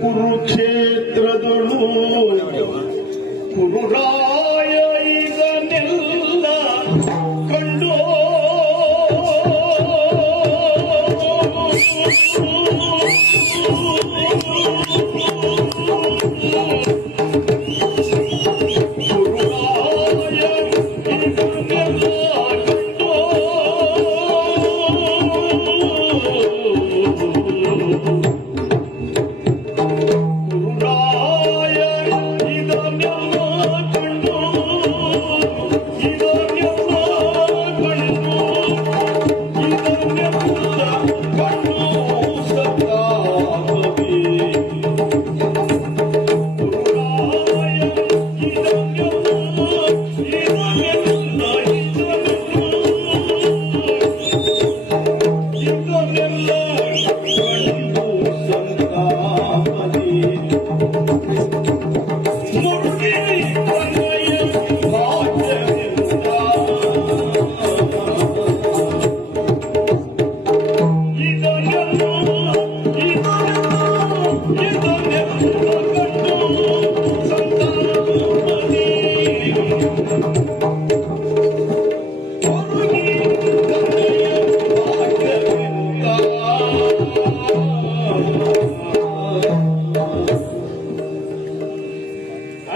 ಕುರುಕ್ಷೇತ್ರದಳು ಕುರುರಾಯ ಇದನ್ನೆಲ್ಲ ಕಂಡು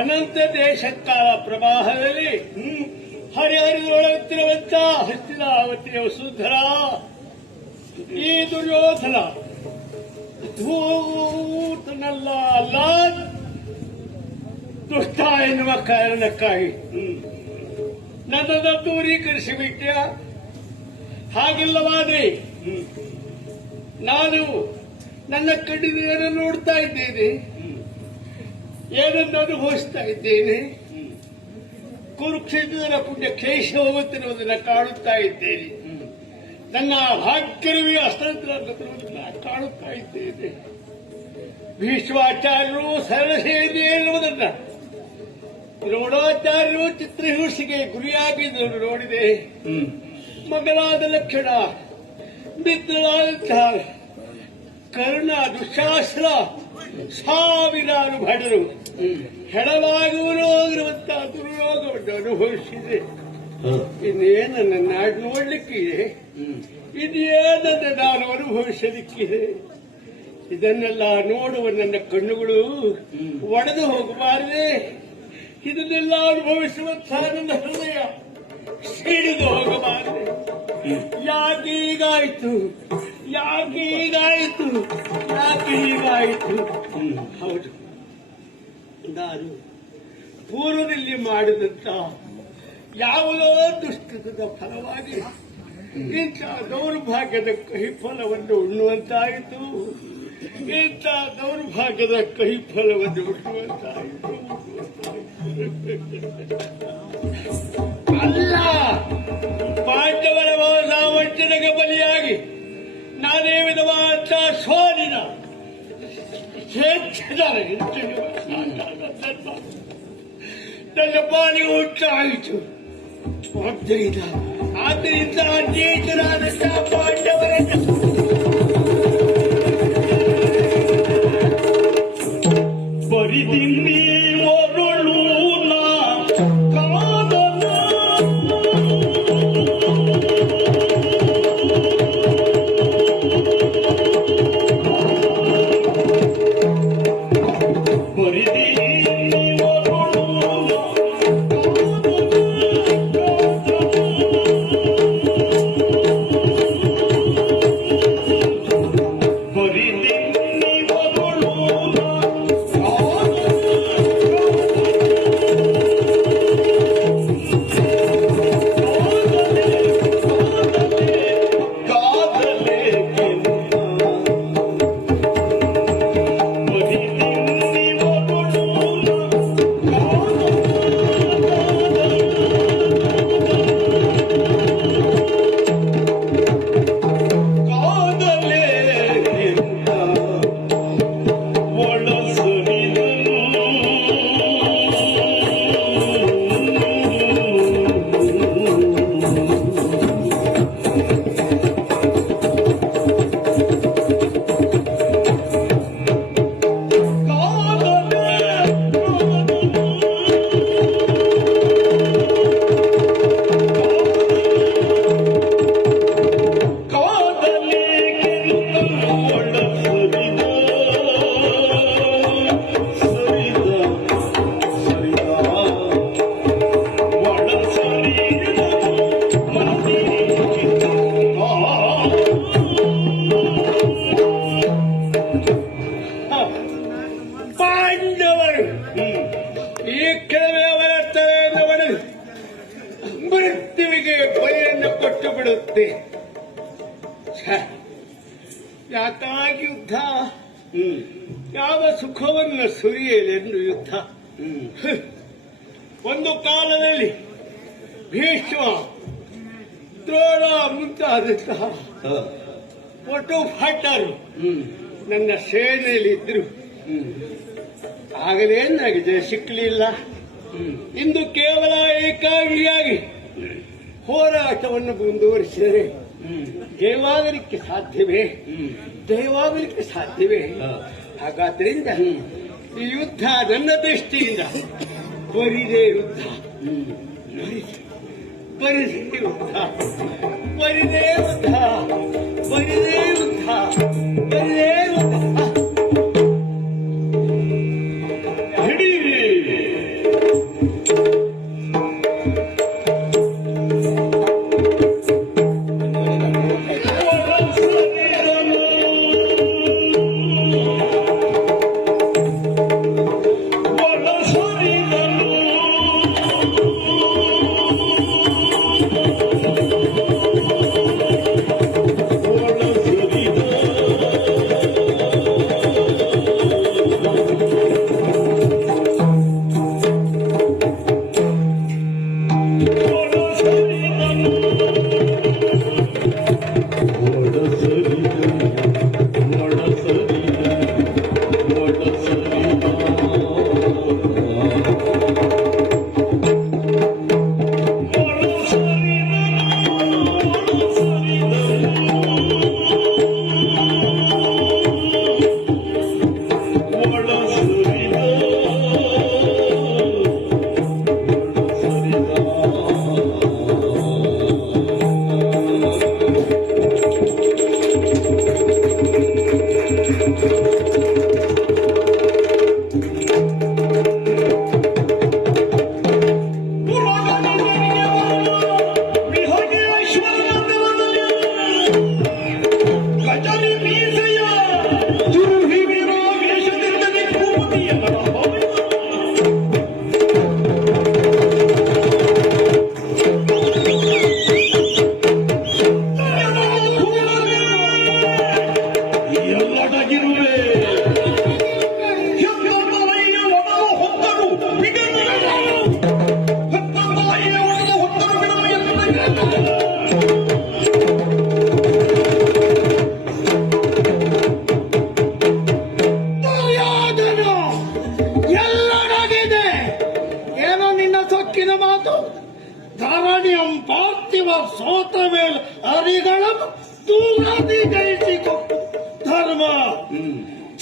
ಅನಂತ ದೇಶಕಾಲ ಪ್ರವಾಹದಲ್ಲಿ ಹರಿಹರಿದೊಳಗುತ್ತಿರುವಂತ ಹಸ್ತಿನಾವತಿಯ ವಸುಂಧರ ಈ ದುರ್ಯೋಧನ ಧೂತನಲ್ಲ ಅಲ್ಲ ದುಷ್ಟ ಎನ್ನುವ ಕಾರಣಕ್ಕಾಗಿ ನನ್ನನ್ನು ದೂರೀಕರಿಸಿಬಿಟ್ಟ. ಹಾಗಿಲ್ಲವಾದ್ರೆ ನಾನು ನನ್ನ ಕಣ್ಣಿನ ನೋಡ್ತಾ ಇದ್ದೇನೆ, ಏನನ್ನು ಅನುಭವಿಸ್ತಾ ಇದ್ದೇನೆ. ಕುರುಕ್ಷೇತ್ರದ ಪುಣ್ಯ ಕ್ಲೇಶ ಹೋಗುತ್ತಿರುವುದನ್ನು ಕಾಣುತ್ತಾ ಇದ್ದೇನೆ. ನನ್ನ ಭಾಗ್ಯರವಿ ಅಸ್ತ್ರಗಳನ್ನು ಕಾಣುತ್ತಾ ಇದ್ದೇನೆ. ಭೀಷ್ಮಾಚಾರ್ಯರು ಸರಳಸೇನೆ ಎನ್ನುವುದನ್ನ ದ್ರೋಣಾಚಾರ್ಯರು ಚಿತ್ರಹಿಂಸೆಗೆ ಗುರಿಯಾಗಿದ್ದನ್ನು ನೋಡಿದೆ. ಮಗನಾದ ಲಕ್ಷಣ ಮಿತ್ರರಾದಂತಹ ಕರ್ಣ ದುಶ್ಯಾಸನ ಸಾವಿರಾರು ಭಟರು ಹೆಣವಾಗುವರೋಗಿರುವಂತಹ ದುರ್ಯೋಗವನ್ನು ಅನುಭವಿಸಿದೆ. ಇನ್ನೇನನ್ನು ನಾಡು ನೋಡ್ಲಿಕ್ಕಿದೆ, ಇದೇನನ್ನು ನಾನು ಅನುಭವಿಸಲಿಕ್ಕಿದೆ. ಇದನ್ನೆಲ್ಲ ನೋಡುವ ನನ್ನ ಕಣ್ಣುಗಳು ಒಡೆದು ಹೋಗಬಾರದೆ. ಇದನ್ನೆಲ್ಲ ಅನುಭವಿಸುವಂತಹ ನನ್ನ ಹೃದಯ ಸಿಡಿದು ಹೋಗಬಾರದೆ. ಯಾಕೀಗಾಯ್ತು ಯಾಕೀಗಾಯ್ತು ಯಾಕೀಗಾಯ್ತು? ಹೌದು, ನಾನು ಪೂರ್ವದಲ್ಲಿ ಮಾಡಿದಂತ ಯಾವುದೋ ದುಷ್ಟದ ಫಲವಾಗಿ ಇಂಥ ದೌರ್ಭಾಗ್ಯದ ಕಹಿಫಲವನ್ನು ಉಣ್ಣುವಂತಾಯಿತು. ಇಂಥ ದೌರ್ಭಾಗ್ಯದ ಕಹಿಫಲವನ್ನು ಉಣ್ಣುವಂತಾಯಿತು. ಅಲ್ಲ, ಪಾಂಡವರ ವಂಚನೆಗೆ ಬಲಿಯಾಗಿ ನಾನೇ ವಿಧವಾದ ಸೋಲಿನ ನನ್ನ ಪಾಲಿಗೆ ಉಂಟಾಯಿತು. ಆದ್ದರಿಂದ ನೀಚರಾದಂತಹ ಪಾಂಡವರನ್ನು ಬರಿದಿಲ್ಲಿ ಒರಳು ಪಾಂಡವರು ಈ ಕೆಲವೇ ಅವರ ತಲೆಯನ್ನು ಒಡೆದು ಮೃತ್ಯುವಿಗೆ ಬಲಿಯನ್ನು ಕೊಟ್ಟು ಬಿಡುತ್ತೆ. ಯಾಕಾಗಿ ಯುದ್ಧ? ಯಾವ ಸುಖವನ್ನು ಸುರಿಯಲೆಂದು ಯುದ್ಧ? ಒಂದು ಕಾಲದಲ್ಲಿ ಭೀಷ್ಮ, ದ್ರೋಣ ಮುಂತಾದಂತಹ ಒಟ್ಟು ಭಟರು ನನ್ನ ಸೇನೆಯಲ್ಲಿ ಇದ್ರು. ಆಗಲೇ ನನಗೆ ಜಯ ಸಿಕ್ಕಲಿಲ್ಲ. ಇಂದು ಕೇವಲ ಏಕಾಂಗಿಯಾಗಿ ಹೋರಾಟವನ್ನು ಮುಂದುವರಿಸಿದರೆ ಜಯವಾಗಲಿಕ್ಕೆ ಸಾಧ್ಯವೇ? ಜಯವಾಗಲಿಕ್ಕೆ ಸಾಧ್ಯವೇ? ಹಾಗಾದ್ರಿಂದ ಈ ಯುದ್ಧ ನನ್ನ ದೃಷ್ಟಿಯಿಂದ ಬರಿದೇ ಯುದ್ಧ, ಬರಿದೇ ಯುದ್ಧ, ಬರಿದೇ ಯುದ್ಧ, ಬರಿದೇ ಯುದ್ಧ, ಬರಿದೇ ಯುದ್ಧ. ಧರಣಿಯಂ ಪಾರ್ಥಿವ ಸೋತ ಮೇಲೆ ಅರಿಗಳು ತೂಲಾದಿ ಜಯಿಸಿಕೊಟ್ಟು ಧರ್ಮ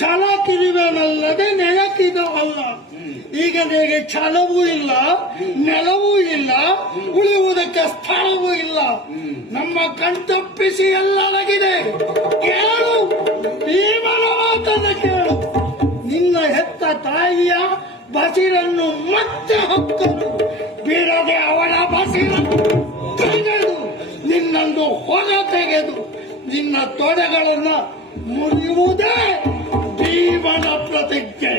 ಛಲ ಕಿರಿವೆನಲ್ಲದೆ ನೆಲಕಿದವಲ್ಲ. ಈಗ ನಿನಗೆ ಛಲವೂ ಇಲ್ಲ, ನೆಲವೂ ಇಲ್ಲ, ಉಳಿಯುವುದಕ್ಕೆ ಸ್ಥಳವೂ ಇಲ್ಲ. ನಮ್ಮ ಕಣ್ತಪ್ಪಿಸಿ ಎಲ್ಲರಗಿದೆ. ಕೇಳು, ಭೀಮನ ಮಾತನ್ನು ಕೇಳು. ನಿನ್ನ ಹೆತ್ತ ತಾಯಿಯ ಬಸಿರನ್ನು ಮತ್ತೆ ಹೊಕ್ಕರು, ಬಿಡದೆ ಅವಳ ಬಸಿರನ್ನು ತೆಗೆದು ನಿನ್ನನ್ನು ಹೊರ ತೆಗೆದು ನಿನ್ನ ತೊಡೆಗಳನ್ನ ಮುರಿಯುವುದೇ ಜೀವನ ಪ್ರತಿಜ್ಞೆ.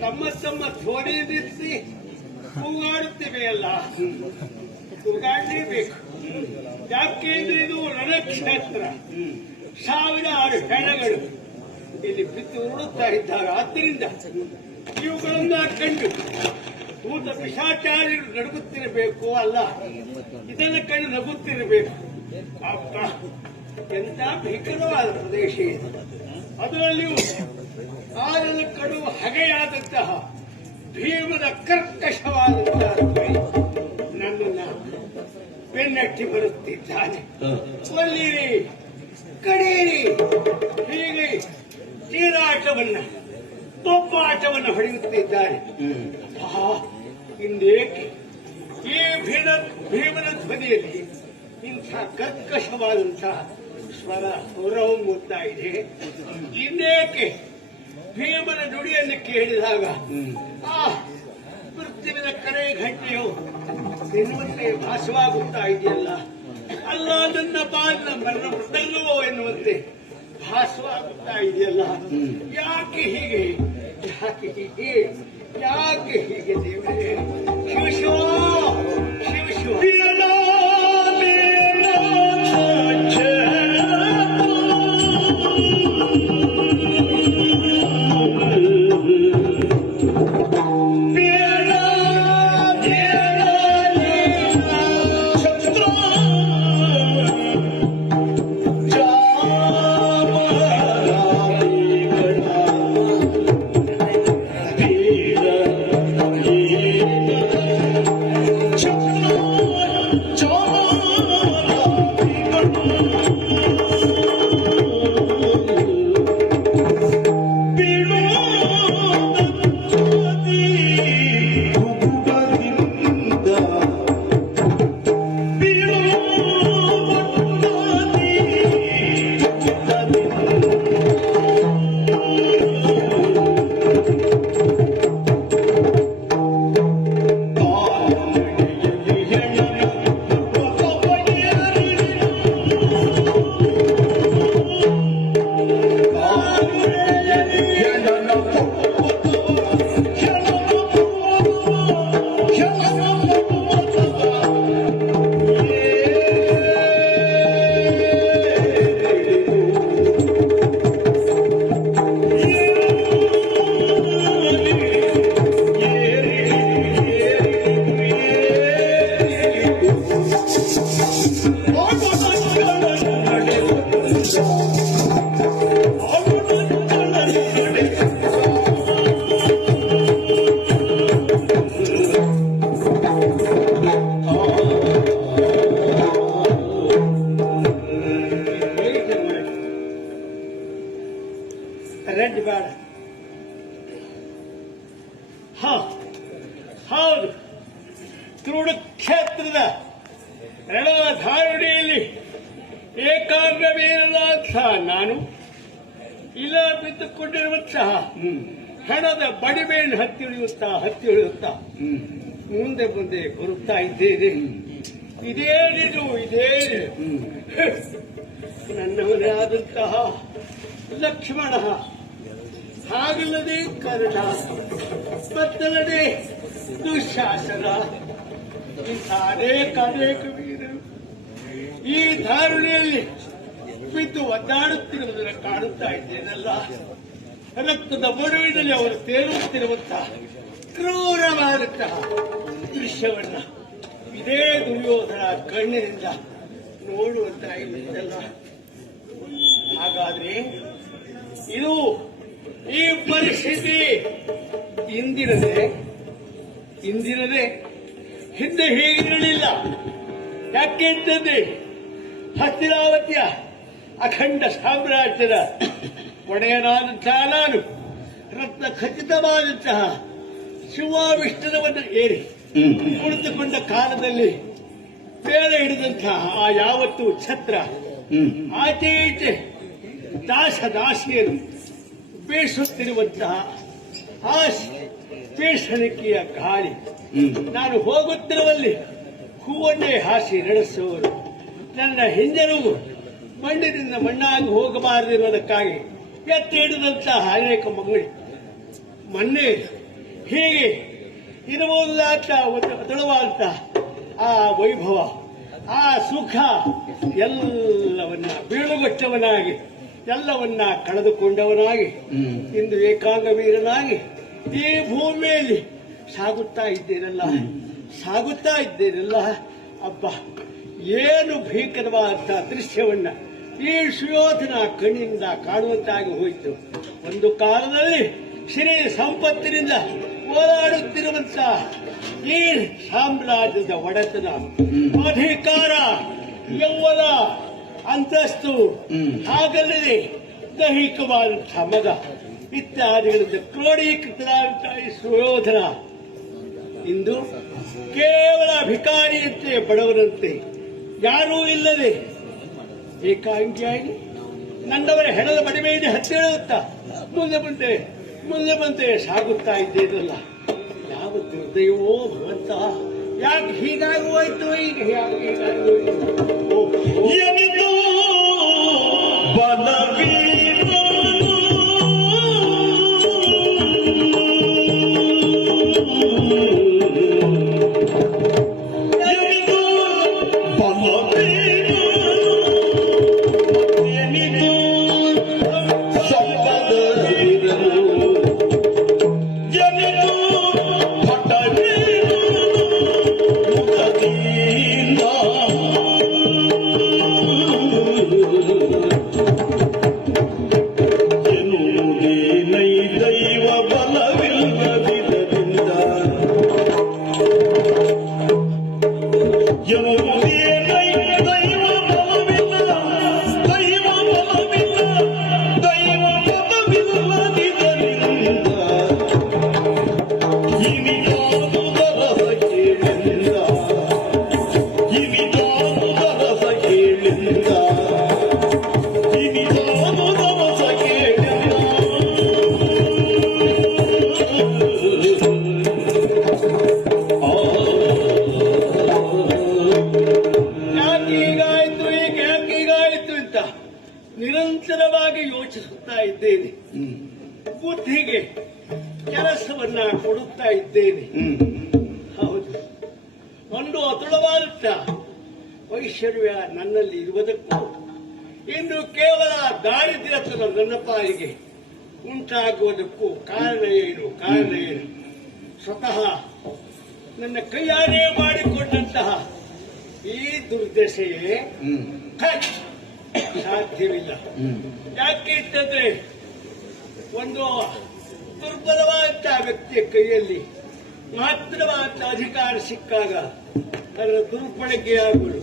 ತಮ್ಮ ತಮ್ಮ ಧ್ವನಿ ನಿಲ್ಲಿಸಿ ಕೂಗಾಡುತ್ತಿವೆಯಲ್ಲ, ಕೂಗಾಡಲೇಬೇಕು. ಯಾಕೆಂದ್ರೆ ಇದು ರಣಕ್ಷೇತ್ರ. ಸಾವಿರಾರು ಹೆಣಗಳು ಇಲ್ಲಿ ಬಿದ್ದು ಉರುಳುತ್ತಾ ಇದ್ದಾರೆ. ಆದ್ದರಿಂದ ಇವುಗಳನ್ನ ಕಂಡು ಭೂತ ಪಿಶಾಚಾರ್ಯರು ನಡುಗುತ್ತಿರಬೇಕು, ಅಲ್ಲ ಇದನ್ನು ಕಂಡು ನಗುತ್ತಿರಬೇಕು. ಎಂತ ಭೀಕರವಾದ ಪ್ರದೇಶ ಇದು. ಅದರಲ್ಲಿಯೂ ಕಾಲನ್ನು ಕಡುವ ಹಗೆಯಾದಂತಹ ಭೀಮನ ಕರ್ಕಶವಾದಂತಹ ಕೈ ನನ್ನನ್ನ ಬೆನ್ನಟ್ಟಿ ಬರುತ್ತಿದ್ದಾನೆ. ಒಲ್ಲಿರಿ, ಕಡೀರಿ, ಹೀಗೆ ತೀರಾಟವನ್ನ ತೊಪ್ಪಾಟವನ್ನು ಹೊಡೆಯುತ್ತಿದ್ದಾನೆ. ಇಂದೇಕೆ ಈ ಭೀಮನ ಧ್ವನಿಯಲ್ಲಿ ಇಂಥ ಕರ್ಕಶವಾದಂತಹ ಸ್ವರ ಹೊರಹೊಮ್ಮುತ್ತಾ ಇದೆ. ಇಂದೇಕೆ ಭೀಮನ ನುಡಿಯನ್ನು ಕೇಳಿದಾಗ ಆ ಮೃತ್ಯುವಿನ ಕರೆ ಘಂಟೆಯು ಎನ್ನುವಂತೆ ಭಾಸವಾಗುತ್ತಾ ಇದೆಯಲ್ಲ, ಅಲ್ಲ ನನ್ನ ಬಾಲ ಮೃತಲ್ವೋ ಎನ್ನುವಂತೆ ಭಾಸವಾಗುತ್ತಾ ಇದೆಯಲ್ಲ. ಯಾಕೆ ಹೀಗೆ, ಯಾಕೆ ಹೀಗೆ, ಯಾಕೆ ಹೀಗೆ ದೇವರೇ? ಶಿವಶಿವ, ಶಿವಶಿವ. ರೆಡ್ ಬೇಡ. ಹೌದು, ಕ್ರೂಢಕ್ಷೇತ್ರದ ರಣಧಾರುಣಿಯಲ್ಲಿ ಏಕಾಗ್ರವೀರನಾಥ ನಾನು ಇಲ್ಲ ಬಿದ್ದುಕೊಂಡಿರುವಂತಹ ಹಣದ ಬಡಿಮೆಯನ್ನು ಹತ್ತಿ ಮುಂದೆ ಮುಂದೆ ಬರುತ್ತಾ ಇದ್ದೇನೆ. ಇದೇನಿದು, ನನ್ನವನೇ ಆದಂತಹ ಲಕ್ಷ್ಮಣ, ಹಾಗಲ್ಲದೆ ಕರ್ಣ, ಮತ್ತಲ್ಲದೆ ದುಶಾಸನ, ಇಂಥ ಅನೇಕ ವೀರರು ಈ ಧಾರುಣಿಯಲ್ಲಿ ಬಿದ್ದು ಒದ್ದಾಡುತ್ತಿರುವುದನ್ನು ಕಾಣುತ್ತಾ ಇದ್ದೇನಲ್ಲ. ರಕ್ತದ ಬಡುವಿನಲ್ಲಿ ಅವರು ತೇಲುತ್ತಿರುವಂತಹ ಕ್ರೂರವಾದಂತಹ ದೃಶ್ಯವನ್ನ ಇದೇ ದುರ್ಯೋಧನ ಕಣ್ಣಿನಿಂದ ನೋಡುವಂತ ಇದ್ದಲ್ಲ. ಹಾಗಾದ್ರೆ ಇದು ಈ ಪರಿಸ್ಥಿತಿ ಇಂದಿನದೇ ಹಿಂದೆ ಹೀಗಿರಲಿಲ್ಲ. ಯಾಕೆಂತಂದ್ರೆ ಹಸ್ತಿನಾವತಿಯ ಅಖಂಡ ಸಾಮ್ರಾಜ್ಯದ ಒಡೆಯನಾದಂತಹ ನಾನು ರತ್ನ ಖಚಿತವಾದಂತಹ ಶಿವಾವಿಷ್ಣುವನ್ನು ಏರಿ ಕುಳಿತುಕೊಂಡ ಕಾಲದಲ್ಲಿ ಬೇರೆ ಹಿಡಿದಂತಹ ಆ ಯಾವತ್ತು ಛತ್ರ ಆಚೆ ಈಚೆ ದಾಸಿಯರು ಬೀಸುತ್ತಿರುವಂತಹ ಆ ಬೀಸಣಿಕೆಯ ಗಾಳಿ, ನಾನು ಹೋಗುತ್ತಿರುವಲ್ಲಿ ಹೂವನ್ನೇ ಹಾಸಿ ನಡೆಸುವವರು, ನನ್ನ ಹಿಂಜರು ಮಣ್ಣಿನಿಂದ ಮಣ್ಣಾಗಿ ಹೋಗಬಾರದಿರುವುದಕ್ಕಾಗಿ ಎತ್ತಿ ಹಿಡಿದಂತಹ ಅನೇಕ ಮೊನ್ನೆ ಹೀಗೆ ಇರಬಹುದಾದ ದೃಢವಾದಂತ ಆ ವೈಭವ, ಆ ಸುಖ ಎಲ್ಲವನ್ನ ಬೀಳುಗಟ್ಟವನಾಗಿ, ಎಲ್ಲವನ್ನ ಕಳೆದುಕೊಂಡವನಾಗಿ, ಇಂದು ಏಕಾಂಗ ವೀರನಾಗಿ ಈ ಭೂಮಿಯಲ್ಲಿ ಸಾಗುತ್ತಾ ಇದ್ದೇನಲ್ಲ. ಅಬ್ಬ, ಏನು ಭೀಕರವಾದಂತಹ ದೃಶ್ಯವನ್ನ ಈ ಸುಯೋಧನ ಕಣ್ಣಿನಿಂದ ಕಾಣುವಂತಾಗಿ ಹೋಯಿತು. ಒಂದು ಕಾಲದಲ್ಲಿ ಶ್ರೀ ಸಂಪತ್ತಿನಿಂದ ಹೋರಾಡುತ್ತಿರುವಂತ ಈ ಸಾಮ್ರಾಜ್ಯದ ಒಡೆತನ, ಅಧಿಕಾರ, ಯೌವನ, ಅಂತಸ್ತು, ಹಾಗಲ್ಲದೆ ದೈಹಿಕವಾದಂತಹ ಮಗ ಇತ್ಯಾದಿಗಳಿಂದ ಕ್ರೋಢೀಕೃತರಾದಂತಹ ಈ ಸುಯೋಧನ ಇಂದು ಕೇವಲ ಭಿಕಾರಿಯಂತೆ, ಬಡವರಂತೆ, ಯಾರೂ ಇಲ್ಲದೆ ಏಕಾಂಗಿಯಾಗಿ ನನ್ನವರ ಹೆಣದ ಮಡಿಮೆಯಲ್ಲಿ ಹತ್ತಿಳುತ್ತಾ ಮುಂದೆ ಮುಂದೆ ಸಾಗುತ್ತಾ ಇದ್ದೇನಲ್ಲ. ಯಾವ ದುರ್ದೈವೋ ಭಗವಂತ, ಯಾಕೆ ಹೀಗಾಗುವಾಯ್ತು, ಈಗ ಯಾಕೆ ಹೀಗಾಗುವಾಯ್ತು? ಎನಿದು ಬಲವೀರು ಎನಿದು ಬಲವೀರು ಎನಿದು ಸಂಪದವೀರರು ಎನಿದು ಹಠವೀರು ಮುಖದಿಂದ ಎನ್ನುವುದೇನೈ ದೈವ ಬಲವಿಲ್ಲದಿದ್ದರಿಂದ ಎನ್ನುವುದೇನೈ ದೈವ ಬಲವಿಲ್ಲ ದೈವ ಬಲವಿಲ್ಲ ದೈವ ಬಲವಿಲ್ಲದಿದ್ದರಿಂದ ಇನಿಯಾದುದರ ಕೇಳಿಂದ ಇನಿಯಾದುದರ ಕೇಳಿಂದ ಯಾಕೀಗಾಯ್ತು ಅಂತ ನಿರಂತರವಾಗಿ ಯೋಚಿಸುತ್ತಾ ಇದ್ದೇನೆ. ಬುದ್ಧಿಗೆ ಕೆಲಸವನ್ನ ಕೊಡುತ್ತಾ ಇದ್ದೇನೆ. ಹೌದು, ಒಂದು ಅತುಳವಾದಂತ ಐಶ್ವರ್ಯ ನನ್ನಲ್ಲಿ ಇರುವುದಕ್ಕೂ ಇನ್ನು ಕೇವಲ ದಾರಿದ್ರ್ಯತನ ನನ್ನ ಪಾಲಿಗೆ ಉಂಟಾಗುವುದಕ್ಕೂ ಕಾರಣ ಏನು? ಸ್ವತಃ ನನ್ನ ಕೈಯಾರೆ ಮಾಡಿಕೊಂಡಂತಹ ಈ ದುರ್ದಶೆಯೇ ಸಾಧ್ಯವಿಲ್ಲ. ಯಾಕೆ ಅಂತಂದ್ರೆ, ಒಂದು ದುರ್ಬಲವಾದಂತಹ ವ್ಯಕ್ತಿಯ ಕೈಯಲ್ಲಿ ಮಾತ್ರವಾದ ಅಧಿಕಾರ ಸಿಕ್ಕಾಗ ಅದರ ದುರ್ಬಳಕೆಯಾಗುವುದು,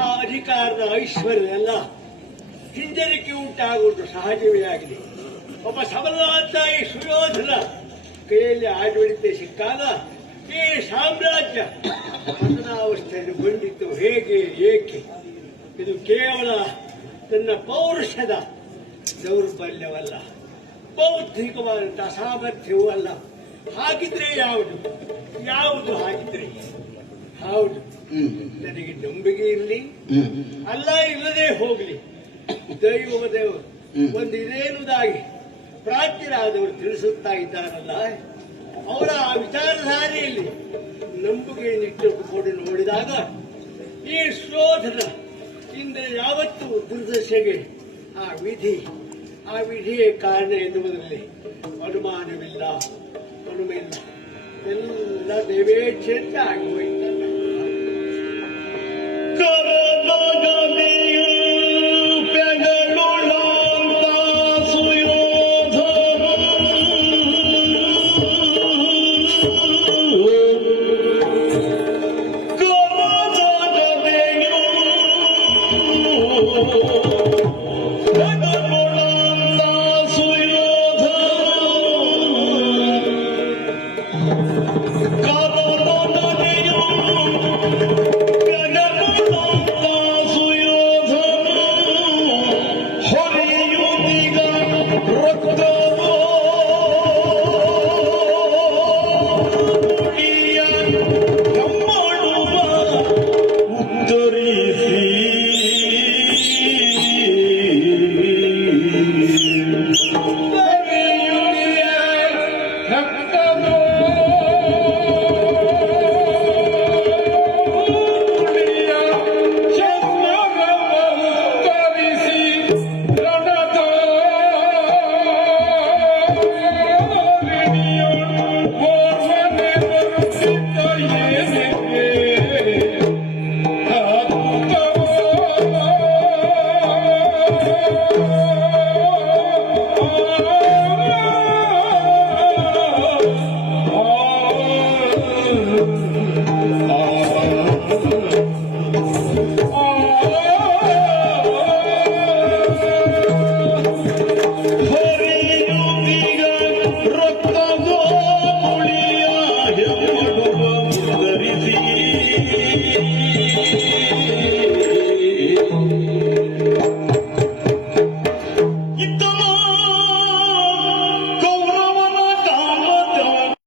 ಆ ಅಧಿಕಾರದ ಐಶ್ವರ್ಯ ಎಲ್ಲ ಹಿಂಜರಿಕೆ ಉಂಟಾಗುವುದು ಸಹಜವೇ ಆಗಿದೆ. ಒಬ್ಬ ಸಬಲವಾದಂತಹ ಈ ಸುಯೋಧನ ಕೈಯಲ್ಲಿ ಆಡಳಿತ ಸಿಕ್ಕಾಗ ಈ ಸಾಮ್ರಾಜ್ಯ ಪತನಾವಸ್ಥೆಯನ್ನು ಬಂದಿತ್ತು. ಹೇಗೆ, ಏಕೆ? ಇದು ಕೇವಲ ನನ್ನ ಪೌರುಷದ ದೌರ್ಬಲ್ಯವಲ್ಲ, ಬೌದ್ಧಿಕವಾದಂತಹ ಸಾಮರ್ಥ್ಯವೂ ಅಲ್ಲ. ಹಾಗಿದ್ರೆ ಯಾವುದು ಹಾಗಿದ್ರೆ ಹೌದು, ನನಗೆ ನಂಬಿಕೆ ಇರಲಿ, ಅಲ್ಲ ಇಲ್ಲದೆ ಹೋಗಲಿ, ದೈವದ ಒಂದು ಇದೇನುವುದಾಗಿ ಪ್ರಾಚ್ಯರಾದವರು ತಿಳಿಸುತ್ತಾ ಇದ್ದಾರಲ್ಲ, ಅವರ ಆ ವಿಚಾರಧಾರೆಯಲ್ಲಿ ನಂಬಿಕೆಯನ್ನಿಟ್ಟುಕೊಂಡು ನೋಡಿದಾಗ ಈ ಶೋಧನ ಇಂದ್ರೆ ಯಾವತ್ತೂ ದುರ್ದಶೆಗೆ ಆ ವಿಧಿಯೇ ಕಾರಣ ಎನ್ನುವುದರಲ್ಲಿ ಅನುಮಾನವಿಲ್ಲ. ಎಲ್ಲ ದೇವೇಚ್ಛೆಯಿಂದ ಆಗುವ